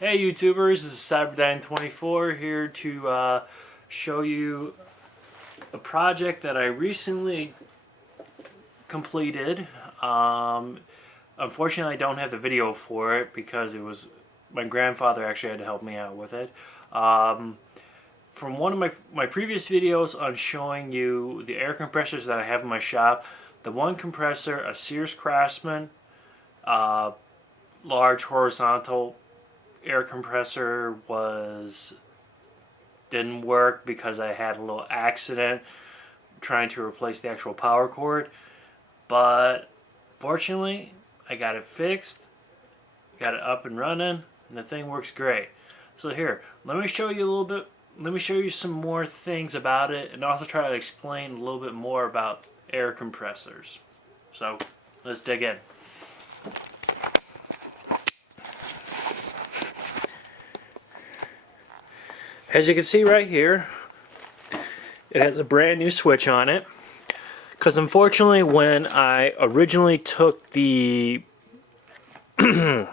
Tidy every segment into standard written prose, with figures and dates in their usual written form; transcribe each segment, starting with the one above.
Hey YouTubers, this is Cyberdyne24 here to show you a project that I recently completed. Unfortunately I don't have the video for it because my grandfather actually had to help me out with it. From one of my previous videos on showing you the air compressors that I have in my shop, the one compressor, a Sears Craftsman, large horizontal air compressor didn't work because I had a little accident trying to replace the actual power cord, but fortunately I got it fixed, got it up and running, and the thing works great. So here, let me show you some more things about it and also try to explain a little bit more about air compressors. So let's dig in. As you can see right here, it has a brand new switch on it. Because unfortunately, when I originally took the cover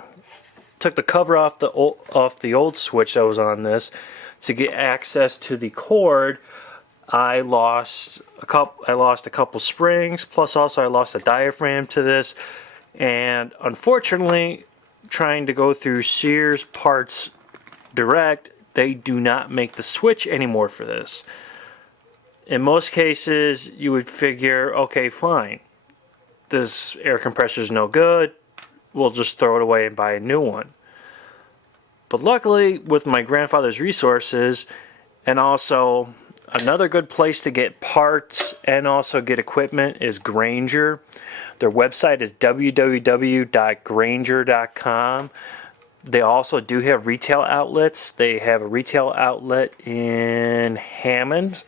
off the old switch that was on this to get access to the cord, I lost a couple springs. Plus, also I lost a diaphragm to this, and unfortunately, trying to go through Sears Parts Direct, they do not make the switch anymore for this. In most cases, you would figure, okay, fine, this air compressor is no good, we'll just throw it away and buy a new one. But luckily, with my grandfather's resources, and also another good place to get parts and also get equipment is Grainger. Their website is www.grainger.com. They also do have retail outlets. They have a retail outlet in Hammond,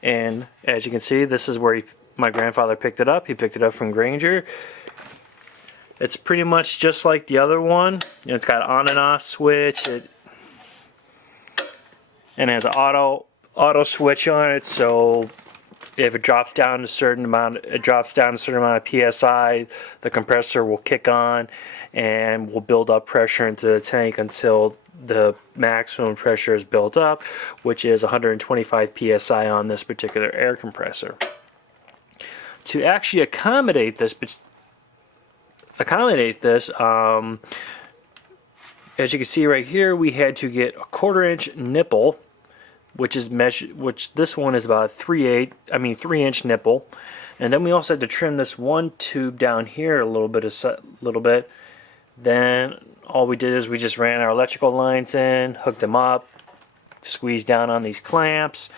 and as you can see, this is where my grandfather picked it up. He picked it up from Grainger. It's pretty much just like the other one. It's got an on and off switch. It has an auto switch on it, so if it drops down a certain amount of psi, the compressor will kick on and will build up pressure into the tank until the maximum pressure is built up, which is 125 psi on this particular air compressor. To actually accommodate this, as you can see right here, we had to get a 1/4 inch nipple, which this one is about a 3-inch nipple, and then we also had to trim this one tube down here a little bit. Then all we did is we just ran our electrical lines in, hooked them up, squeezed down on these clamps,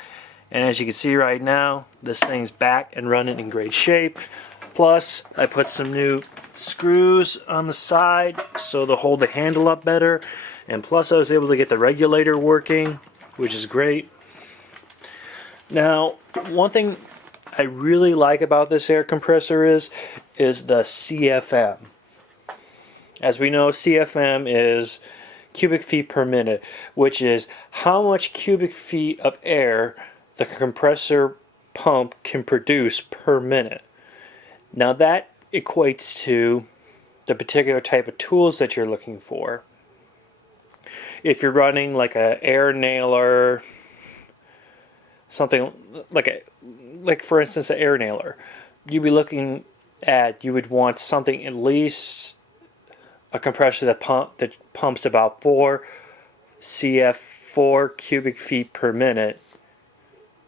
and as you can see right now, this thing's back and running in great shape. Plus, I put some new screws on the side so to hold the handle up better, and plus I was able to get the regulator working, which is great. Now, one thing I really like about this air compressor is the CFM. As we know, CFM is cubic feet per minute, which is how much cubic feet of air the compressor pump can produce per minute. Now that equates to the particular type of tools that you're looking for. If you're running like an air nailer, something like for instance an air nailer, you would want something, at least a compressor that pumps about 4 cubic feet per minute,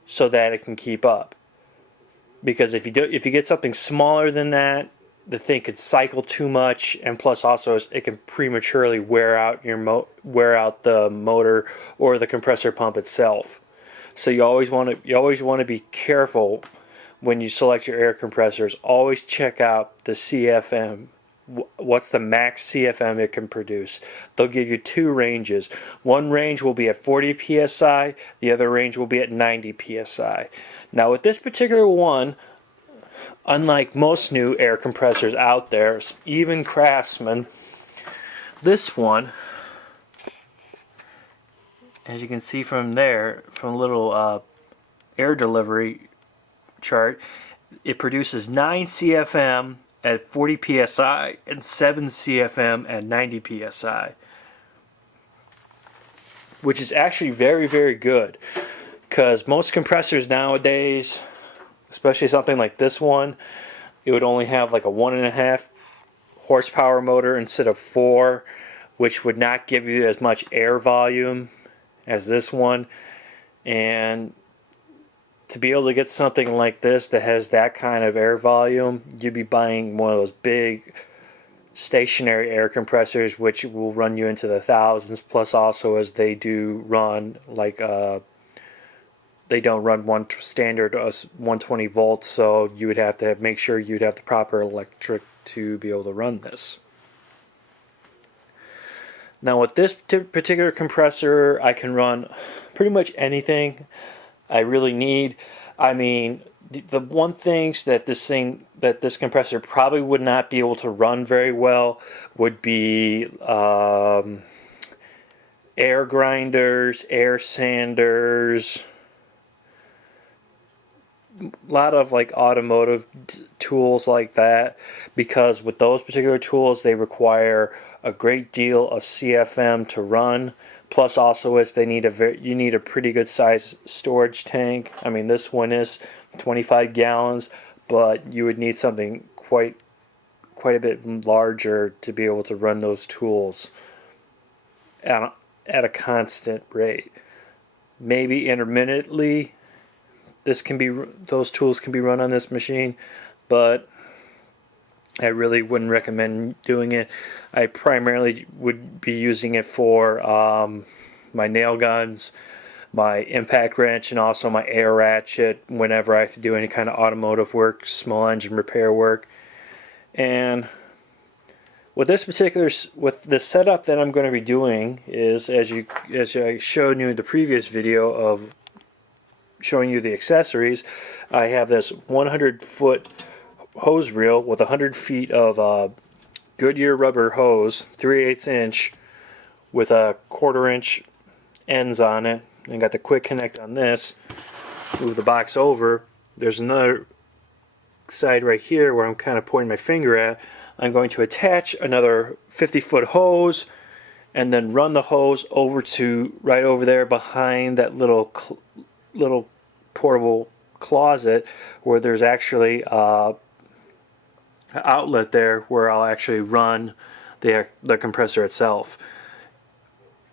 so that it can keep up. Because if you get something smaller than that, the thing could cycle too much, and plus also it can prematurely wear out the motor or the compressor pump itself. So you always want to be careful when you select your air compressors. Always check out the CFM. What's the max CFM it can produce? They'll give you 2 ranges. One range will be at 40 psi, the other range will be at 90 psi. Now with this particular one, unlike most new air compressors out there, even Craftsman, this one, as you can see from there, from a little air delivery chart, it produces 9 CFM at 40 psi and 7 CFM at 90 psi. which is actually very, very good. Because most compressors nowadays, especially something like this one, it would only have like a 1.5 horsepower motor instead of 4, which would not give you as much air volume as this one. And to be able to get something like this that has that kind of air volume, you'd be buying one of those big stationary air compressors, which will run you into the thousands. Plus, also as they do run like they don't run one standard 120 volts, so you would have to make sure you'd have the proper electric to be able to run this. Now with this particular compressor, I can run pretty much anything I really need. I mean, the one things that this compressor probably would not be able to run very well would be air grinders, air sanders, a lot of like automotive tools like that, because with those particular tools they require a great deal of CFM to run. Plus, also is you need a pretty good size storage tank. I mean, this one is 25 gallons, but you would need something quite a bit larger to be able to run those tools at a constant rate. Maybe intermittently, those tools can be run on this machine, but I really wouldn't recommend doing it. I primarily would be using it for my nail guns, my impact wrench, and also my air ratchet whenever I have to do any kind of automotive work, small engine repair work. And with the setup that I'm going to be doing is, as I showed you in the previous video of showing you the accessories, I have this 100-foot hose reel with 100 feet of Goodyear rubber hose, 3/8 inch, with a 1/4 inch ends on it, and got the quick connect on this. Move the box over. There's another side right here where I'm kind of pointing my finger at. I'm going to attach another 50-foot hose and then run the hose over to right over there behind that little portable closet, where there's actually an outlet there where I'll actually run the compressor itself.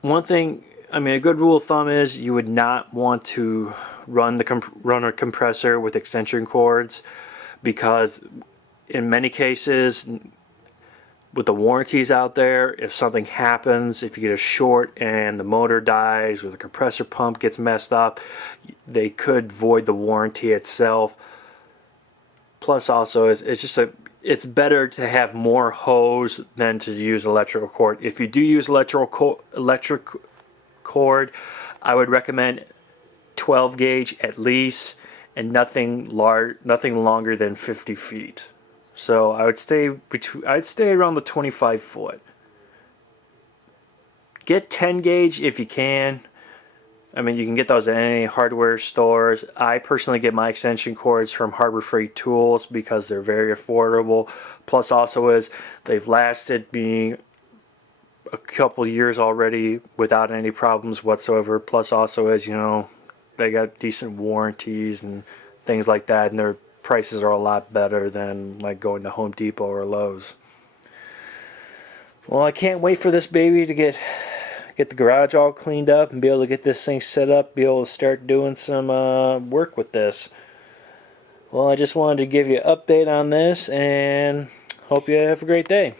One thing, I mean, a good rule of thumb is you would not want to run a compressor with extension cords, because in many cases, with the warranties out there, if something happens, if you get a short and the motor dies or the compressor pump gets messed up, they could void the warranty itself. Plus, also, it's better to have more hose than to use electrical cord. If you do use electric cord, I would recommend 12 gauge at least, and nothing longer than 50 feet. So I'd stay around the 25 foot. Get 10 gauge if you can. I mean, you can get those at any hardware stores. I personally get my extension cords from Harbor Freight Tools because they're very affordable. Plus, also they've lasted me a couple years already without any problems whatsoever. Plus, also they got decent warranties and things like that, and their prices are a lot better than like going to Home Depot or Lowe's. Well, I can't wait for this baby to get the garage all cleaned up and be able to get this thing set up, be able to start doing some work with this. Well, I just wanted to give you an update on this, and hope you have a great day.